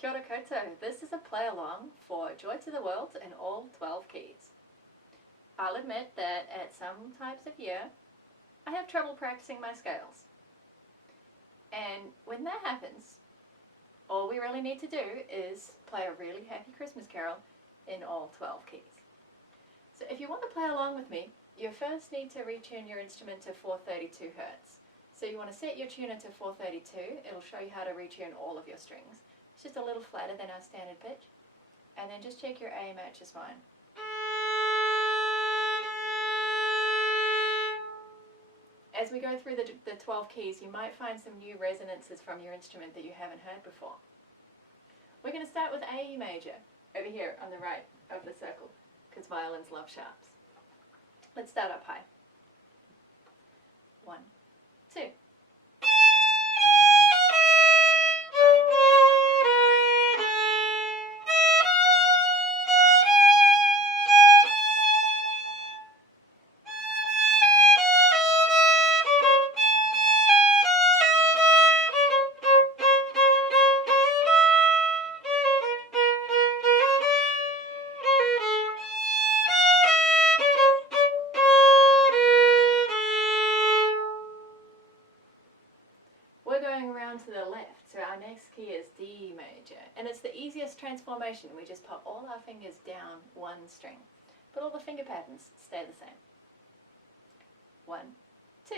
Kia ora koutou. This is a play-along for Joy to the World in all 12 keys. I'll admit that at some times of year, I have trouble practicing my scales. And when that happens, all we really need to do is play a really happy Christmas carol in all 12 keys. So if you want to play along with me, you first need to retune your instrument to 432 Hz. So you want to set your tuner to 432, it'll show you how to retune all of your strings. It's just a little flatter than our standard pitch. And then just check your A matches fine. As we go through the 12 keys, you might find some new resonances from your instrument that you haven't heard before. We're going to start with A major, over here on the right of the circle, because violins love sharps. Let's start up high. 1, 2. To the left, so our next key is D major, and it's the easiest transformation. We just put all our fingers down one string, but all the finger patterns stay the same. 1, 2.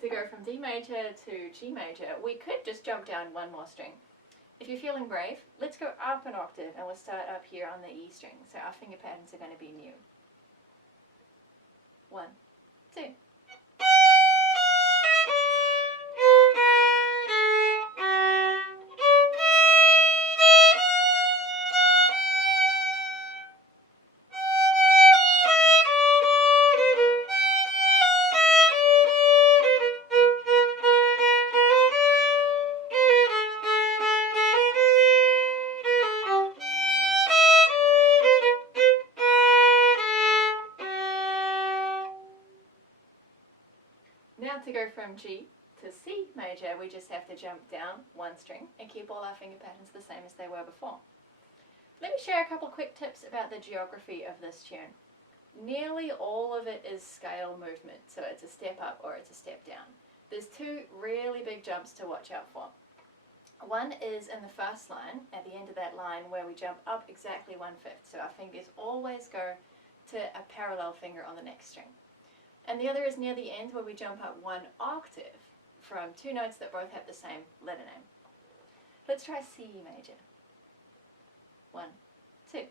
To go from D major to G major, we could just jump down one more string. If you're feeling brave, let's go up an octave and we'll start up here on the E string. So our finger patterns are going to be new. 1, 2. Now to go from G to C major, we just have to jump down one string and keep all our finger patterns the same as they were before. Let me share a couple quick tips about the geography of this tune. Nearly all of it is scale movement, so it's a step up or it's a step down. There's two really big jumps to watch out for. One is in the first line, at the end of that line, where we jump up exactly 1/5, so our fingers always go to a parallel finger on the next string. And the other is near the end, where we jump up one octave from two notes that both have the same letter name. Let's try C major. 1, 2.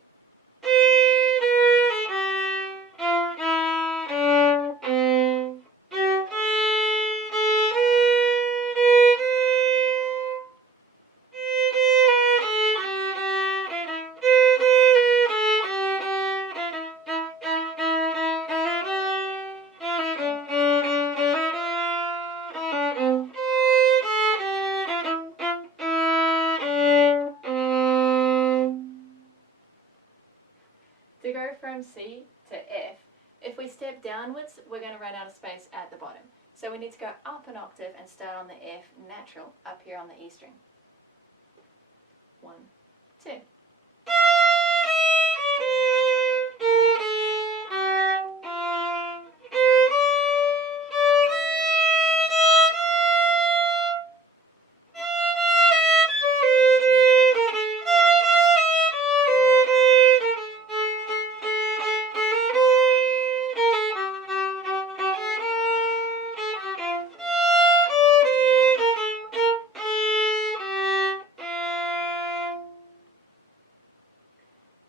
To go from C to F, if we step downwards, we're going to run out of space at the bottom. So we need to go up an octave and start on the F natural up here on the E string. 1, 2.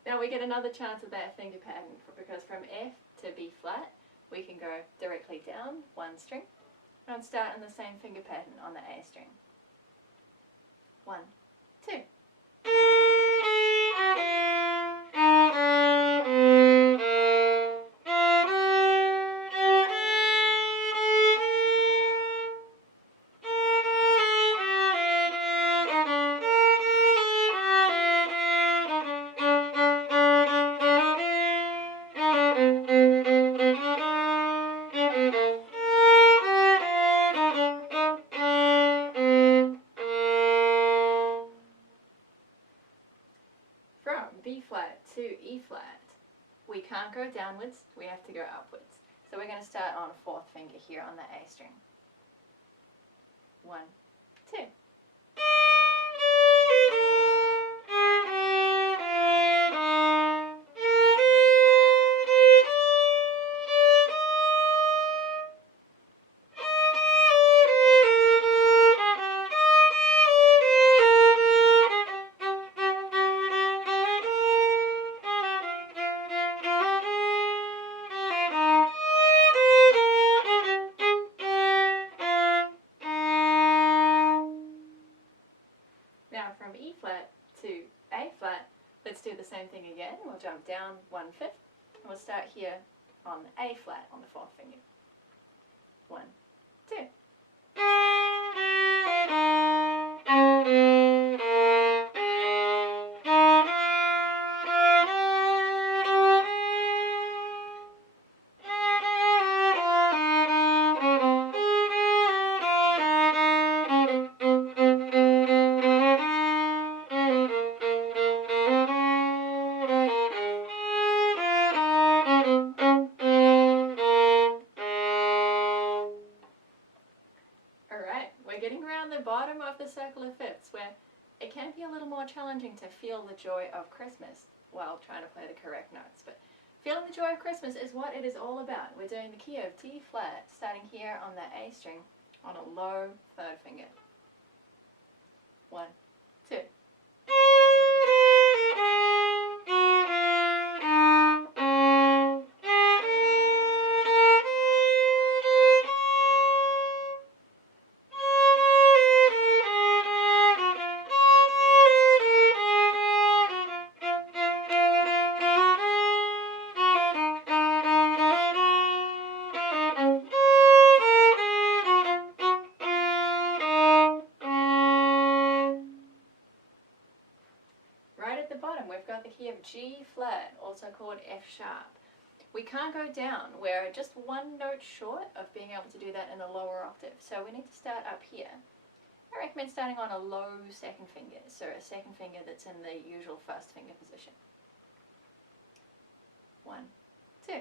Now we get another chance of that finger pattern, because from F to B flat, we can go directly down one string and start in the same finger pattern on the A string. 1, 2. From B flat to E flat, we can't go downwards, we have to go upwards. So we're going to start on 4th finger here on the A string. 1, 2. Now from E flat to A flat, let's do the same thing again. We'll jump down 1/5, and we'll start here on A flat on the 4th finger. 1, 2. We're getting around the bottom of the circle of fifths, where it can be a little more challenging to feel the joy of Christmas while trying to play the correct notes. But feeling the joy of Christmas is what it is all about. We're doing the key of D flat, starting here on the A string on a low 3rd finger. 1, 2. We've got the key of G flat, also called F sharp. We can't go down. We're just one note short of being able to do that in a lower octave. So we need to start up here. I recommend starting on a low 2nd finger, so a 2nd finger that's in the usual 1st finger position. 1, 2.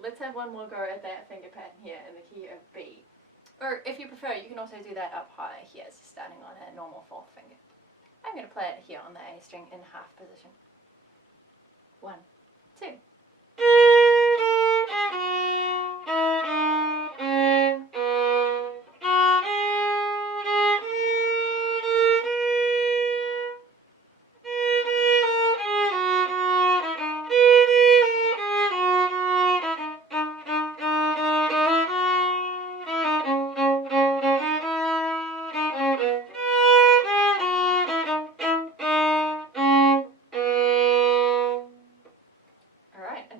Let's have one more go at that finger pattern here in the key of B. Or if you prefer, you can also do that up high here, so starting on a normal 4th finger. I'm going to play it here on the A string in half position. 1, 2.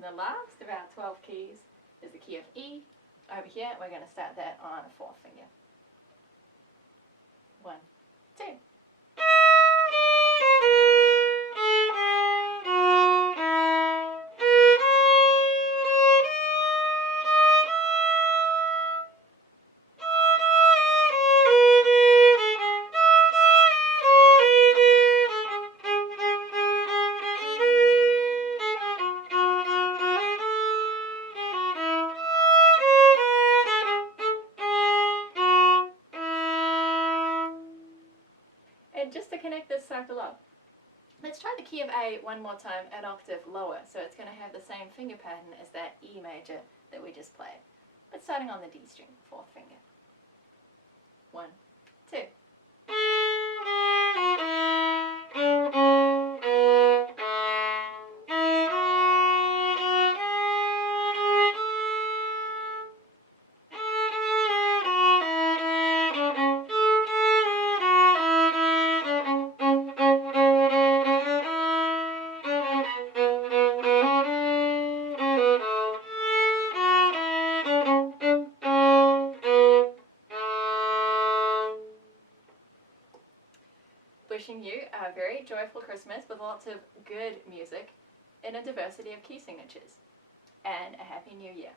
The last of our 12 keys is the key of E. Over here, we're going to start that on a 4th finger. 1, 2. just to connect this circle up, let's try the key of A one more time an octave lower, so it's going to have the same finger pattern as that E major that we just played. But starting on the D string, fourth finger. 1, 2. Wishing you a very joyful Christmas with lots of good music in a diversity of key signatures, and a Happy New Year.